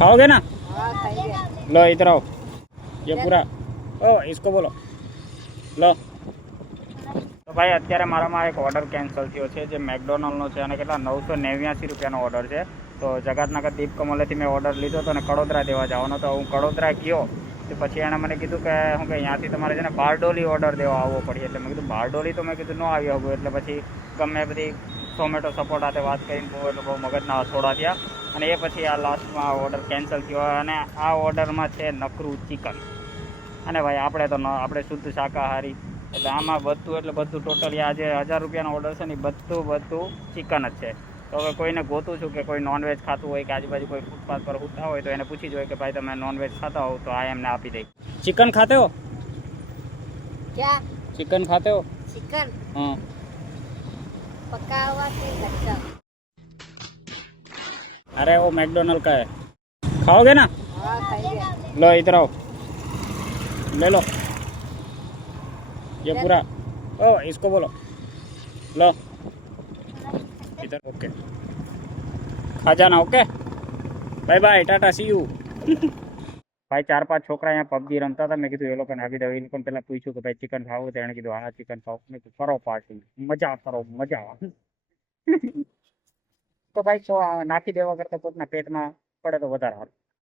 खाओगे ना? हाँ खाएंगे। लो इधर आओ, ये पूरा ओ इसको बोलो लो. તો ભાઈ અત્યારે મારામાં એક ઓર્ડર કેન્સલ થયો છે જે મેકડોનલ્ડનો છે અને કેટલા 989 રૂપિયાનો ઓર્ડર છે. તો જગતનગર દીપ કમલેથી મેં ઓર્ડર લીધો હતો અને કડોદરા દેવા જવાનો તો હું કડોદરા ગયો તો પછી એણે મને કીધું કે શું કે અહીંયાથી તમારે છે ને બારડોલી ઓર્ડર દેવા આવવો પડે. એટલે મેં કીધું બારડોલી તો મેં કીધું ન આવી શકું. એટલે પછી ગમે બધી ઝોમેટો સપોર્ટ સાથે વાત કરીને બહુ મગજના હથોડા થયા અને એ પછી આ લાસ્ટમાં ઓર્ડર કેન્સલ થયો. અને આ ઓર્ડરમાં છે નકરું ચિકન. અને ભાઈ આપણે તો આપણે શુદ્ધ શાકાહારી એટલે આમાં બધું એટલે બધું ટોટલી આ જે 1000 રૂપિયાનો ઓર્ડર છે ને બધું ચિકન જ છે. તો હવે કોઈને ગોતું છું કે કોઈ નોનવેજ ખાતું હોય કે આજુબાજુ કોઈ ફૂટપાથ પર ઉઠતા હોય તો એને પૂછી જોઈએ કે ભાઈ તમે નોનવેજ ખાતા હો તો આ એમને આપી દે. चिकन खाते हो? क्या चिकन खाते हो? चिकन हाँ. पका हुआ कि कच्चा? अरे वो मैकडोनल्ड का है, खाओगे ना? हाँ खाएंगे. लो इधर आओ, ले लो ये पूरा ओ इसको बोलो लो इधर. ओके खा जाना. ओके बाय बाय टाटा सी यू. ભાઈ 4-5 છોકરા અહીંયા પબજી રમતા હતા. મેં કીધું એ લોકોને આપી દઉં. એ લોકોને પહેલાં પૂછ્યું કે ભાઈ ચિકન ખાવું? તો એણે કીધું હા ચિકન ખાવું. મેં કીધું કરો પાર્ટી, મજા કરો મજા. તો ભાઈ નાખી દેવા કરતાં પોતાના પેટમાં પડે તો વધારે સારું.